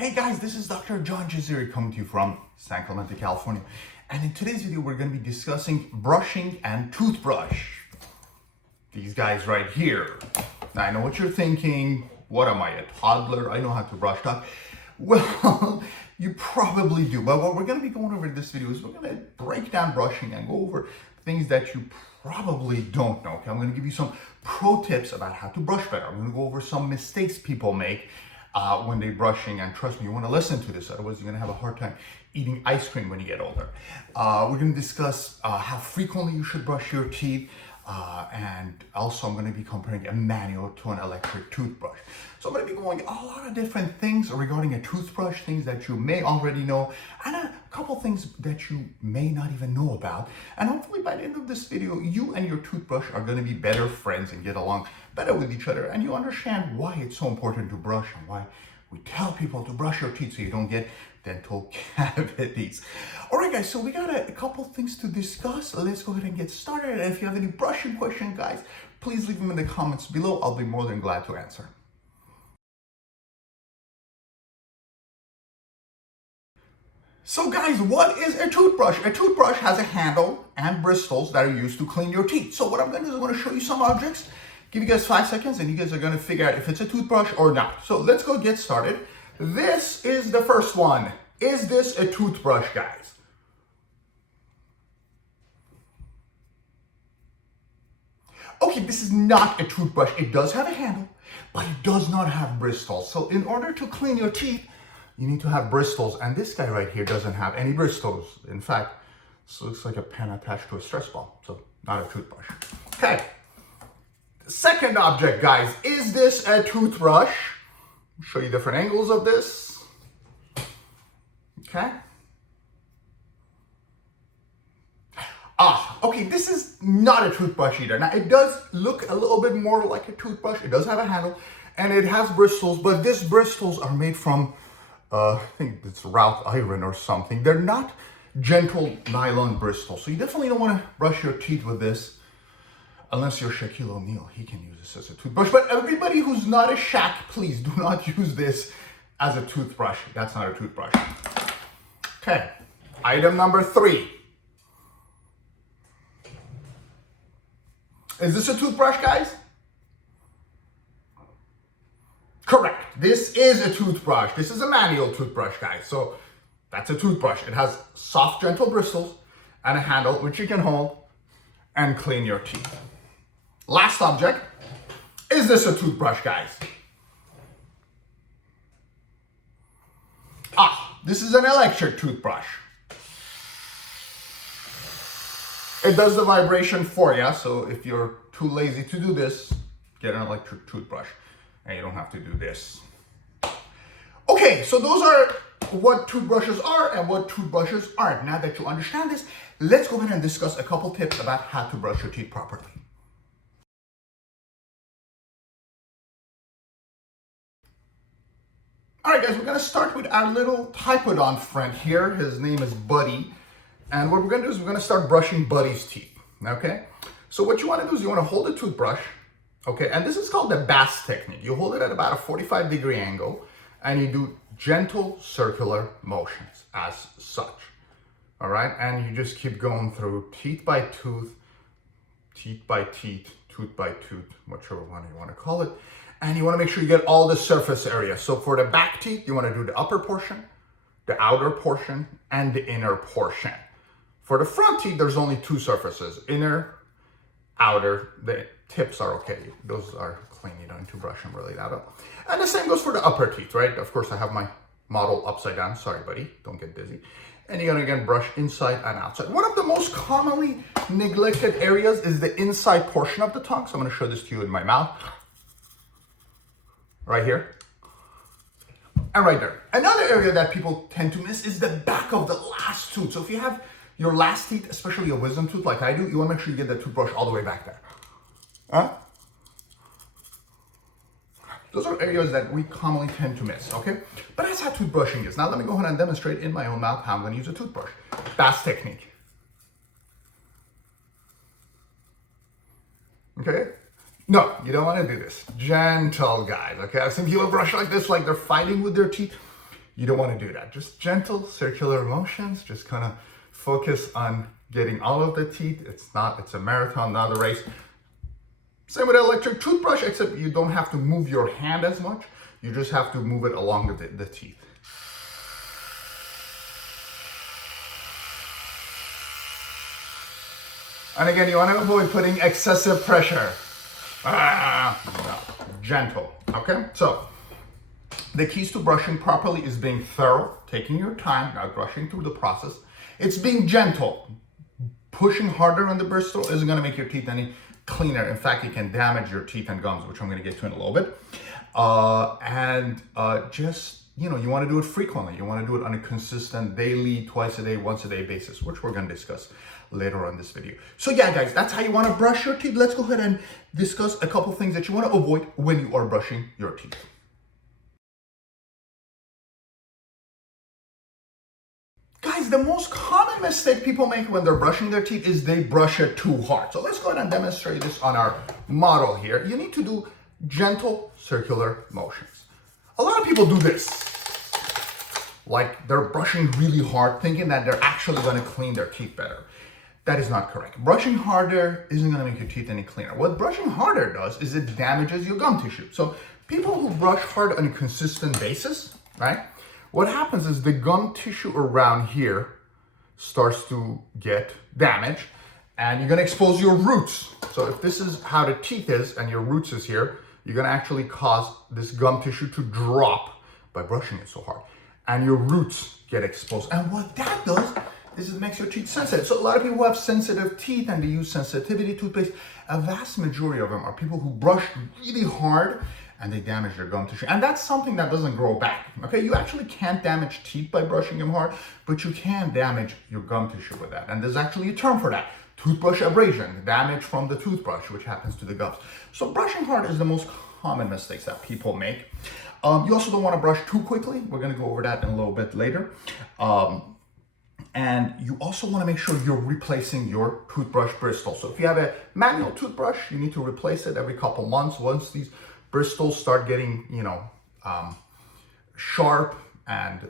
Hey guys, this is Dr. John Jaziri coming to you from San Clemente, California. And in today's video, we're going to be discussing brushing and toothbrush. These guys right here. Now, I know what you're thinking. What am I, a toddler? I know how to brush dog. Well, you probably do. But what we're going to be going over in this video is we're going to break down brushing and go over things that you probably don't know. Okay, I'm going to give you some pro tips about how to brush better. I'm going to go over some mistakes people make when they're brushing, and trust me, you want to listen to this, otherwise you're going to have a hard time eating ice cream when you get older. We're going to discuss how frequently you should brush your teeth, and also I'm going to be comparing a manual to an electric toothbrush. So I'm going to be going a lot of different things regarding a toothbrush, things that you may already know, and a couple things that you may not even know about. And hopefully by the end of this video, you and your toothbrush are going to be better friends and get along better with each other, and you understand why it's so important to brush and why we tell people to brush your teeth so you don't get dental cavities. All right, guys, so we got a couple things to discuss. Let's go ahead and get started. And if you have any brushing questions, guys, please leave them in the comments below. I'll be more than glad to answer. So guys, what is a toothbrush? A toothbrush has a handle and bristles that are used to clean your teeth. So what I'm going to do is I'm going to show you some objects, give you guys 5 seconds, and you guys are going to figure out if it's a toothbrush or not. So let's go get started. This is the first one. Is this a toothbrush, guys? Okay, this is not a toothbrush. It does have a handle, but it does not have bristles. So in order to clean your teeth, you need to have bristles, and this guy right here doesn't have any bristles. In fact, this looks like a pen attached to a stress ball, so not a toothbrush. Okay, the second object, guys, is this a toothbrush? I'll show you different angles of this. Okay. Okay, this is not a toothbrush either. Now, it does look a little bit more like a toothbrush. It does have a handle, and it has bristles, but these bristles are made from I think it's wrought iron or something. They're not gentle nylon bristles. So you definitely don't want to brush your teeth with this unless you're Shaquille O'Neal. He can use this as a toothbrush. But everybody who's not a Shaq, please do not use this as a toothbrush. That's not a toothbrush. Okay, item number 3. Is this a toothbrush, guys? Correct. This is a toothbrush. This is a manual toothbrush, guys. So that's a toothbrush. It has soft, gentle bristles and a handle which you can hold and clean your teeth. Last object. Is this a toothbrush, guys? This is an electric toothbrush. It does the vibration for you. So if you're too lazy to do this, get an electric toothbrush. And you don't have to do this. Okay, so those are what toothbrushes are and what toothbrushes aren't. Now that you understand this, let's go ahead and discuss a couple tips about how to brush your teeth properly. All right, guys, we're gonna start with our little typodon friend here. His name is Buddy. And what we're gonna do is we're gonna start brushing Buddy's teeth, okay? So what you wanna do is you wanna hold a toothbrush. Okay, and this is called the Bass technique. You hold it at about a 45-degree angle, and you do gentle circular motions as such. All right, and you just keep going through teeth by tooth, teeth by teeth, tooth by tooth, whichever one you want to call it. And you want to make sure you get all the surface area. So for the back teeth, you want to do the upper portion, the outer portion, and the inner portion. For the front teeth, there's only 2 surfaces, inner, outer. The tips are okay. Those are clean. You don't need to brush them really that up. And the same goes for the upper teeth, right? Of course, I have my model upside down. Sorry, buddy. Don't get dizzy. And you're going to again brush inside and outside. One of the most commonly neglected areas is the inside portion of the tongue. So I'm going to show this to you in my mouth. Right here. And right there. Another area that people tend to miss is the back of the last tooth. So if you have your last teeth, especially a wisdom tooth like I do, you want to make sure you get the toothbrush all the way back there. Those are areas that we commonly tend to miss, okay? But that's how toothbrushing is. Now let me go ahead and demonstrate in my own mouth how I'm going to use a toothbrush. Bass technique. Okay? No, you don't want to do this. Gentle, guys, okay? I've seen people brush like this, like they're fighting with their teeth. You don't want to do that. Just gentle circular motions. Just kind of focus on getting all of the teeth. It's a marathon, not a race. Same with electric toothbrush, except you don't have to move your hand as much. You just have to move it along the teeth. And again, you want to avoid putting excessive pressure. No, gentle, okay? So, the keys to brushing properly is being thorough, taking your time, not rushing through the process. It's being gentle. Pushing harder on the bristle isn't going to make your teeth any cleaner. In fact, it can damage your teeth and gums, which I'm going to get to in a little bit. Just, you want to do it frequently. You want to do it on a consistent daily, twice a day, once a day basis, which we're going to discuss later on this video. So yeah, guys, that's how you want to brush your teeth. Let's go ahead and discuss a couple things that you want to avoid when you are brushing your teeth. Guys, the most common mistake people make when they're brushing their teeth is they brush it too hard. So let's go ahead and demonstrate this on our model here. You need to do gentle circular motions. A lot of people do this. Like they're brushing really hard, thinking that they're actually going to clean their teeth better. That is not correct. Brushing harder isn't going to make your teeth any cleaner. What brushing harder does is it damages your gum tissue. So people who brush hard on a consistent basis, right? What happens is the gum tissue around here starts to get damaged and you're gonna expose your roots. So if this is how the teeth is and your roots is here, you're gonna actually cause this gum tissue to drop by brushing it so hard. And your roots get exposed. And what that does is it makes your teeth sensitive. So a lot of people who have sensitive teeth and they use sensitivity toothpaste. A vast majority of them are people who brush really hard and they damage their gum tissue. And that's something that doesn't grow back, okay? You actually can't damage teeth by brushing them hard, but you can damage your gum tissue with that. And there's actually a term for that, toothbrush abrasion, damage from the toothbrush, which happens to the gums. So brushing hard is the most common mistakes that people make. You also don't wanna brush too quickly. We're gonna go over that in a little bit later. And you also want to make sure you're replacing your toothbrush bristle. So if you have a manual toothbrush, you need to replace it every couple months. Once these bristles start getting, sharp and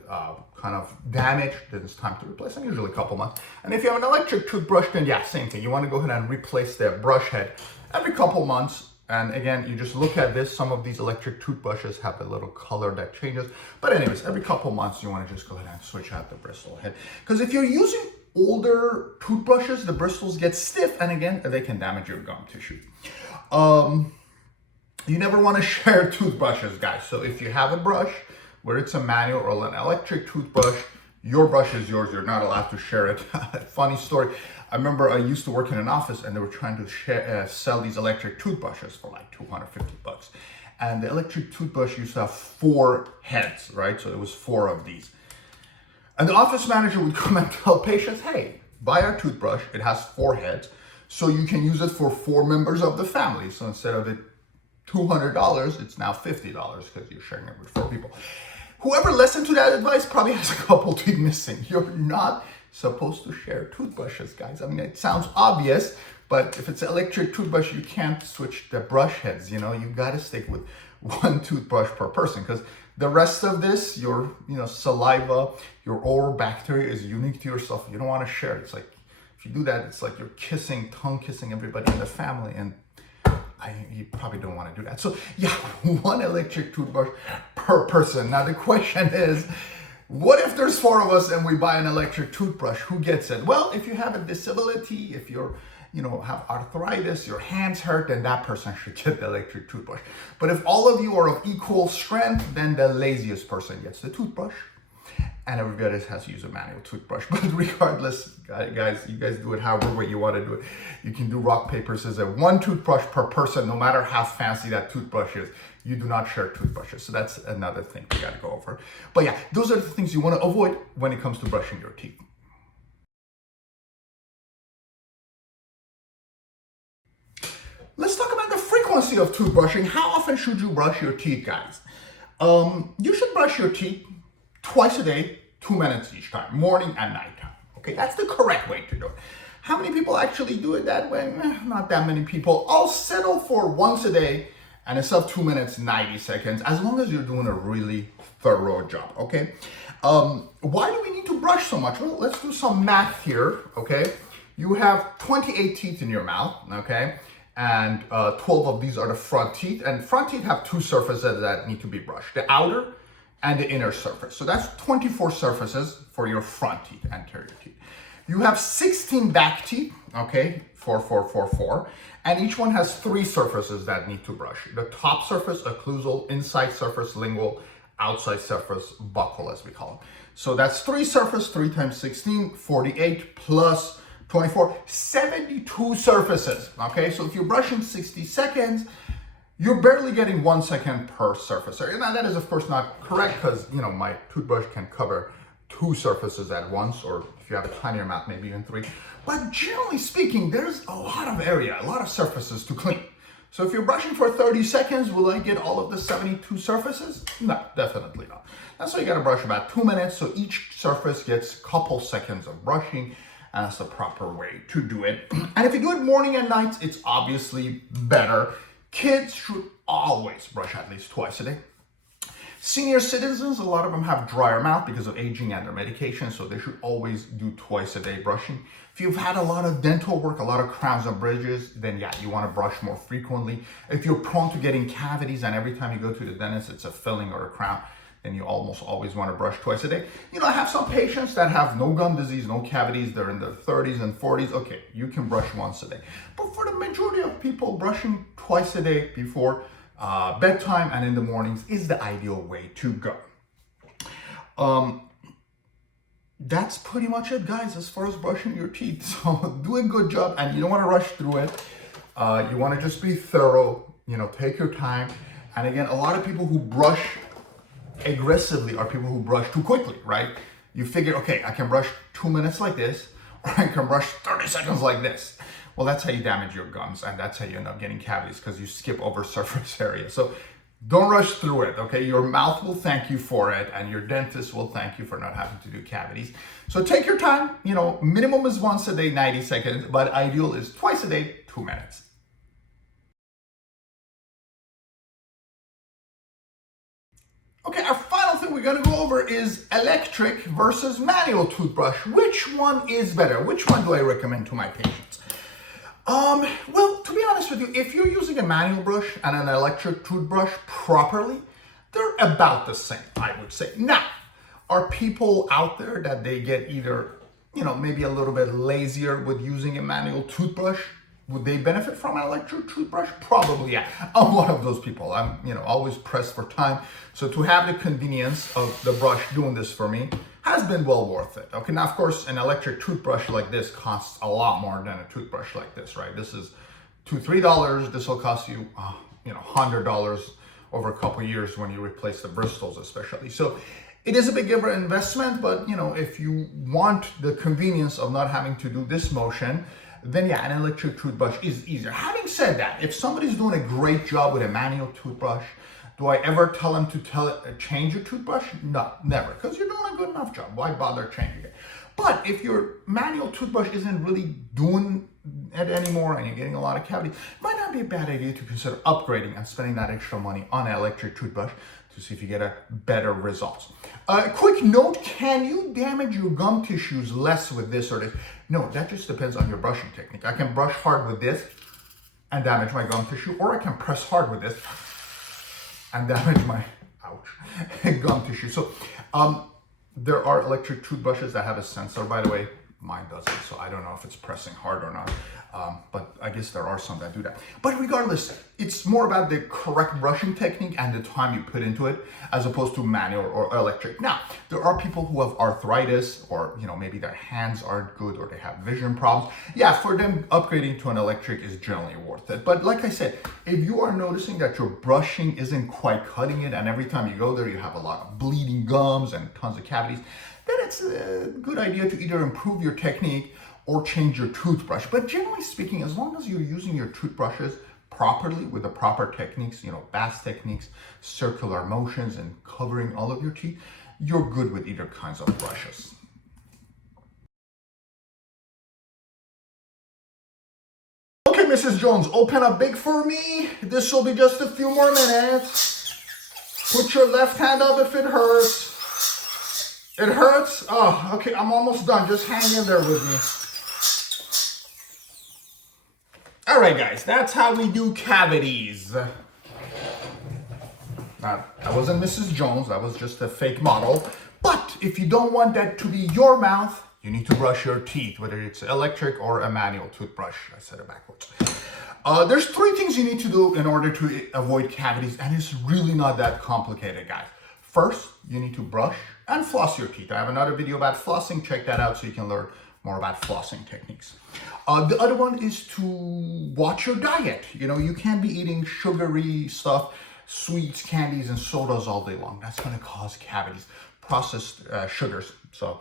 kind of damaged, then it's time to replace them, usually a couple months. And if you have an electric toothbrush, then yeah, same thing. You want to go ahead and replace the brush head every couple months. And again, you just look at this. Some of these electric toothbrushes have a little color that changes. But anyways, every couple months, you want to just go ahead and switch out the bristle head. Because if you're using older toothbrushes, the bristles get stiff. And again, they can damage your gum tissue. You never want to share toothbrushes, guys. So if you have a brush, whether it's a manual or an electric toothbrush, your brush is yours. You're not allowed to share it. Funny story. I remember I used to work in an office and they were trying to sell these electric toothbrushes for like $250. And the electric toothbrush used to have 4 heads, right? So it was 4 of these. And the office manager would come and tell patients, hey, buy our toothbrush. It has 4 heads. So you can use it for 4 members of the family. So instead of it $200, it's now $50 because you're sharing it with 4 people. Whoever listened to that advice probably has a couple teeth missing. You're not supposed to share toothbrushes, guys. I mean, it sounds obvious, but if it's an electric toothbrush, you can't switch the brush heads. You got to stick with 1 toothbrush per person because the rest of this, your saliva, your oral bacteria is unique to yourself. You don't want to share it. It's like, if you do that, it's like you're tongue kissing everybody in the family, and you probably don't want to do that. So yeah, 1 electric toothbrush per person. Now the question is, what if there's 4 of us and we buy an electric toothbrush? Who gets it? Well, if you have a disability, if you're, have arthritis, your hands hurt, then that person should get the electric toothbrush. But if all of you are of equal strength, then the laziest person gets the toothbrush. And everybody else has to use a manual toothbrush. But regardless, guys, you guys do it however way you want to do it. You can do rock, paper, scissors. 1 toothbrush per person, no matter how fancy that toothbrush is. You do not share toothbrushes. So that's another thing we got to go over. But yeah, those are the things you want to avoid when it comes to brushing your teeth. Let's talk about the frequency of toothbrushing. How often should you brush your teeth, guys? You should brush your teeth twice a day, 2 minutes each time, morning and night. Okay, that's the correct way to do it. How many people actually do it that way? Not that many people. I'll settle for once a day And instead of 2 minutes, 90 seconds, as long as you're doing a really thorough job, okay? Why do we need to brush so much? Well, let's do some math here, okay? You have 28 teeth in your mouth, okay? And 12 of these are the front teeth. And front teeth have two surfaces that need to be brushed, the outer and the inner surface. So that's 24 surfaces for your front teeth, anterior teeth. You have 16 back teeth, okay? 4, 4, 4, 4. And each one has 3 surfaces that need to brush. The top surface, occlusal, inside surface, lingual, outside surface, buccal, as we call it. So that's 3 surface, 3 times 16, 48 plus 24, 72 surfaces, okay? So if you're brushing 60 seconds, you're barely getting 1 second per surface area. Now that is of course not correct because, you know, my toothbrush can cover 2 surfaces at once, or if you have a tinier mouth, maybe even 3. But generally speaking, there's a lot of area, a lot of surfaces to clean. So if you're brushing for 30 seconds, will I get all of the 72 surfaces? No, definitely not. That's why you gotta brush about 2 minutes, so each surface gets a couple seconds of brushing, and that's the proper way to do it. And if you do it morning and night, it's obviously better. Kids should always brush at least twice a day. Senior citizens, a lot of them have drier mouth because of aging and their medication, so they should always do twice a day brushing. If you've had a lot of dental work, a lot of crowns and bridges, then yeah, you want to brush more frequently. If you're prone to getting cavities and every time you go to the dentist, it's a filling or a crown, then you almost always want to brush twice a day. You know, I have some patients that have no gum disease, no cavities, they're in their 30s and 40s. Okay, you can brush once a day. But for the majority of people, brushing twice a day before bedtime and in the mornings is the ideal way to go. That's pretty much it, guys, as far as brushing your teeth. So do a good job, and you don't want to rush through it. You want to just be thorough, you know, take your time. And again, a lot of people who brush aggressively are people who brush too quickly, right? You figure, okay, I can brush 2 minutes like this, or I can brush 30 seconds like this. Well, that's how you damage your gums, and that's how you end up getting cavities, because you skip over surface area. So don't rush through it, okay? Your mouth will thank you for it, and your dentist will thank you for not having to do cavities. So take your time, you know, minimum is once a day, 90 seconds, but ideal is twice a day, 2 minutes. Okay, our final thing we're gonna go over is electric versus manual toothbrush. Which one is better? Which one do I recommend to my patients? Well, to be honest with you, if you're using a manual brush and an electric toothbrush properly, they're about the same, I would say. Now, are people out there that they get either, you know, maybe a little bit lazier with using a manual toothbrush? Would they benefit from an electric toothbrush? Probably, yeah. I'm one of those people. I'm, you know, always pressed for time. So to have the convenience of the brush doing this for me has been well worth it. Okay, now of course, an electric toothbrush like this costs a lot more than a toothbrush like this, right? This is $2, $3. This will cost you, you know, $100 over a couple years when you replace the bristles, especially. So it is a big investment, but you know, if you want the convenience of not having to do this motion, then yeah, an electric toothbrush is easier. Having said that, if somebody's doing a great job with a manual toothbrush, do I ever tell them to change your toothbrush? No, never, because you're doing a good enough job. Why bother changing it? But if your manual toothbrush isn't really doing it anymore and you're getting a lot of cavities, it might not be a bad idea to consider upgrading and spending that extra money on an electric toothbrush to see if you get a better results. Quick note, can you damage your gum tissues less with this or this? No, that just depends on your brushing technique. I can brush hard with this and damage my gum tissue, or I can press hard with this and damage my, ouch, gum tissue. So there are electric toothbrushes that have a sensor, by the way. Mine doesn't, so I don't know if it's pressing hard or not. But I guess there are some that do that. But regardless, it's more about the correct brushing technique and the time you put into it, as opposed to manual or electric. Now, there are people who have arthritis, or you know, maybe their hands aren't good, or they have vision problems. Yeah, for them, upgrading to an electric is generally worth it. But like I said, if you are noticing that your brushing isn't quite cutting it, and every time you go there, you have a lot of bleeding gums and tons of cavities, then it's a good idea to either improve your technique or change your toothbrush. But generally speaking, as long as you're using your toothbrushes properly with the proper techniques, you know, bass techniques, circular motions, and covering all of your teeth, you're good with either kinds of brushes. Okay, Mrs. Jones, open up big for me. This will be just a few more minutes. Put your left hand up if it hurts. It hurts? Oh, okay, I'm almost done. Just hang in there with me. All right, guys, that's how we do cavities. Now, that wasn't Mrs. Jones, that was just a fake model. But if you don't want that to be your mouth, you need to brush your teeth, whether it's electric or a manual toothbrush. I said it backwards. There's 3 things you need to do in order to avoid cavities, and it's really not that complicated, guys. First, you need to brush and floss your teeth. I have another video about flossing. Check that out so you can learn more about flossing techniques. The other one is to watch your diet. You know, you can't be eating sugary stuff, sweets, candies, and sodas all day long. That's going to cause cavities, processed sugars. So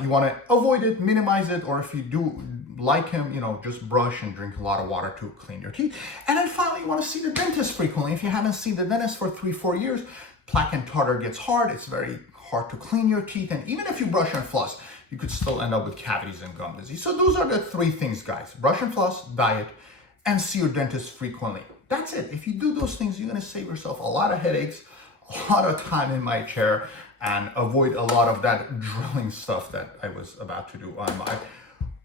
you want to avoid it, minimize it, or if you do like him, you know, just brush and drink a lot of water to clean your teeth. And then finally, you want to see the dentist frequently. If you haven't seen the dentist for 3-4 years, plaque and tartar gets hard. It's very hard to clean your teeth. And even if you brush and floss, you could still end up with cavities and gum disease. So those are the 3 things, guys. Brush and floss, diet, and see your dentist frequently. That's it. If you do those things, you're going to save yourself a lot of headaches, a lot of time in my chair, and avoid a lot of that drilling stuff that I was about to do on my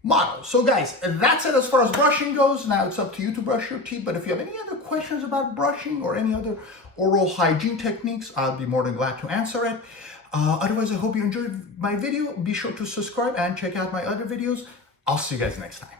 model. So guys, that's it as far as brushing goes. Now it's up to you to brush your teeth. But if you have any other questions about brushing or any other oral hygiene techniques, I'll be more than glad to answer it. Otherwise, I hope you enjoyed my video. Be sure to subscribe and check out my other videos. I'll see you guys next time.